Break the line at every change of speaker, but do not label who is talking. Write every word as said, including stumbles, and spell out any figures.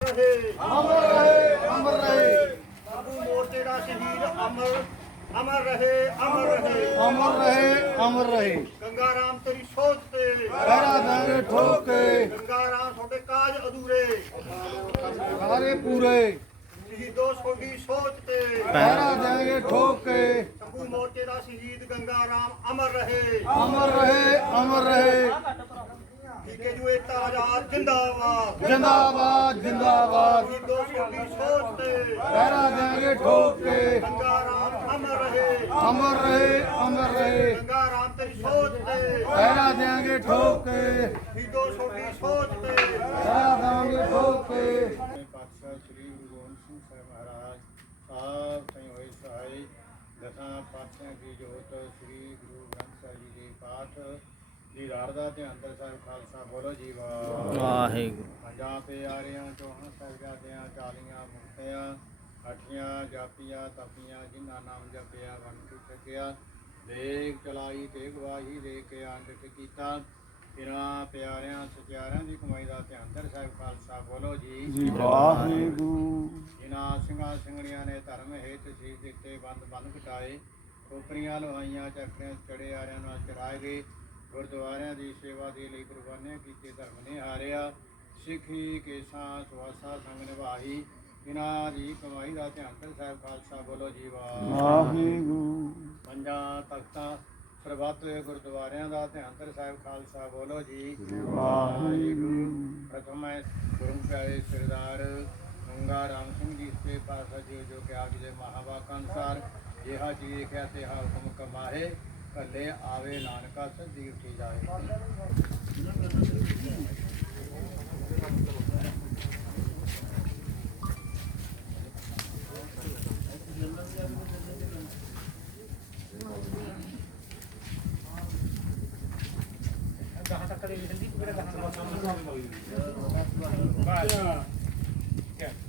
ਰਹੇ
ਅਮਰ ਰਹੇ ਅਮਰ ਰਹੇ
ਬਾਬੂ ਮੋਰਚੇ ਦਾ ਸ਼ਹੀਦ ਅਮਰ ਅਮਰ ਰਹੇ ਅਮਰ ਰਹੇ
ਅਮਰ ਰਹੇ ਅਮਰ ਰਹੇ
ਗੰਗਾ ਰਾਮ ਤੇਰੀ ਸੋਚ ਤੇ
ਪਹਿਰਾ ਦਾਂਗੇ ਠੋਕ ਕੇ
ਗੰਗਾ ਰਾਮ ਤੁਹਾਡੇ ਕਾਜ ਅਧੂਰੇ
ਸਾਰੇ ਪੂਰੇ
ਸ਼ਹੀਦੋ ਤੁਹਾਡੀ ਸੋਚ ਤੇ
ਪਹਿਰਾ ਦਾਂਗੇ ਠੋਕ ਕੇ
ਬਾਬੂ ਮੋਰਚੇ ਦਾ ਸ਼ਹੀਦ ਗੰਗਾ ਰਾਮ ਅਮਰ ਰਹੇ
ਅਮਰ ਰਹੇ ਅਮਰ ਰਹੇ
ਠੀਕ ਹੈ ਜੀ ਇਹ ਤਾਂ ਆਜ਼ਾਦ ਜਿੰਦਾਬਾਦ
ਜਿੰਦਾਬਾਦ ਜਿੰਦਾਬਾਦ
ਸ਼ਹੀਦੋ ਤੁਹਾਡੀ ਸੋਚ ਤੇ
ਪਹਿਰਾ ਦਾਂਗੇ ਠੋਕ ਕੇ
ਗੰਗਾ ਰਾਮ ਅਮਰ ਰਹੇ
ਅਮਰ ਰਹੇ ਅਮਰ ਰਹੇ
ਗੰਗਾ ਰਾਮ ਤੇਰੀ ਸੋਚ ਤੇ
ਪਹਿਰਾ ਦਾਂਗੇ ਠੋਕ ਕੇ
ਸ਼ਹੀਦੋ ਤੁਹਾਡੀ ਸੋਚ ਤੇ
ਪਹਿਰਾ ਦਾਂਗੇ ਠੋਕ ਕੇ
ਪਾਤਸ਼ਾਹ ਸ੍ਰੀ ਗੁਰੂ ਗੋਬਿੰਦ ਸਿੰਘ ਸਾਹਿਬ ਮਹਾਰਾਜ ਸਾਹਿਬ ਸਹੀ ਹੋਏ ਸਹਾਈ ਦਸਾਂ ਪਾਤਸ਼ਾਹਾਂ ਦੀ ਜੋਤ ਸ੍ਰੀ ਗੁਰੂ ਗ੍ਰੰਥ ਸਾਹਿਬ ਜੀ ਦੇ ਪਾਠ ਦੀ ਰਾਰਦਾ ਤੇ ਅੰਦਰ ਸਾਹਿਬ ਖਾਲਸਾ ਬੋਲੋ ਜੀ
ਵਾਹਿਗੁਰੂ
ਪੰਜਾਂ ਪਿਆਰਿਆਂ ਚੌਹਾਂ ਸਾਹਿਬਜ਼ਾਦਿਆਂ ਚਾਲੀਆਂ ਮੁਕਤਿਆਂ ਅਠੀਆਂ ਜਾਪੀਆਂ ਤਪੀਆਂ ਜਿਨ੍ਹਾਂ ਨਾਮ ਜਪਿਆ ਵੰਡ ਸਕਿਆ ਦੇਖ ਚਲਾਈ ਤੇ ਗਵਾਹੀ ਦੇ ਕੇ ਅੰਡਿਤ ਕੀਤਾ ਇਹਨਾਂ ਪਿਆਰਿਆਂ ਸਚਿਆਰਿਆਂ ਦੀ ਕਮਾਈ ਦਾ ਤੇ ਅੰਦਰ ਸਾਹਿਬ ਖਾਲਸਾ ਬੋਲੋ ਜੀ
ਵਾਹਿਗੁਰੂ
ਇਹਨਾਂ ਸਿੰਘਾਂ ਸਿੰਘਣੀਆਂ ਨੇ ਧਰਮ ਹੇਤ ਸੀ ਦਿੱਤੇ ਬੰਦ ਬੰਦ ਘਟਾਏ ਖੋਪਰੀਆਂ ਲੋਹਾਈਆਂ ਚੱਕਰਿਆਂ ਚੜੇ ਆਰਿਆਂ ਨਾਲ ਚਰਾਏ ਗਏ ਗੁਰਦੁਆਰਿਆਂ ਦੀ ਸੇਵਾ ਦੇ ਲਈ ਕੁਰਬਾਨੀਆਂ ਕੀਤੇ ਧਰਮ ਨੇ ਹਾਰਿਆ ਸਿੱਖੀ ਕੇਸਾਂ ਸੁਆਸਾ ਸੰਗ ਨਿਭਾਈ ਇਹਨਾਂ ਦੀ ਕਮਾਈ ਦਾ ਤੇ ਅੰਦਰ ਸਾਹਿਬ ਖਾਲਸਾ ਬੋਲੋ ਜੀ
ਵਾਹਿਗੁਰੂ
ਪੰਜਾਂ ਤਖਤਾਂ ਸਰਬੱਤ ਗੁਰਦੁਆਰਿਆਂ ਦਾ ਤੇ ਅੰਦਰ ਸਾਹਿਬ ਖਾਲਸਾ ਬੋਲੋ ਜੀ
ਵਾਹਿਗੁਰੂ
ਪ੍ਰਥਮ ਹੈ ਗੁਰੂ ਪਿਆਰੇ ਸਰਦਾਰ ਗੰਗਾ ਰਾਮ ਸਿੰਘ ਜੀ ਦੇ ਪਾਸਾ ਜੀ ਜੋ ਕਿ ਆਪ ਜੀ ਦੇ ਮਹਾਵਾਕ ਅਨੁਸਾਰ ਜਿਹਾ ਜੀ ਲਿਖਿਆ ਤੇ ਹਾ ਹੁਕਮ ਕਮਾਏ ਕੱਲੇ ਆਵੇ ਨਾਨਕਾ ਸਦੀ ਉੱਠੀ ਜਾਏ
Bye.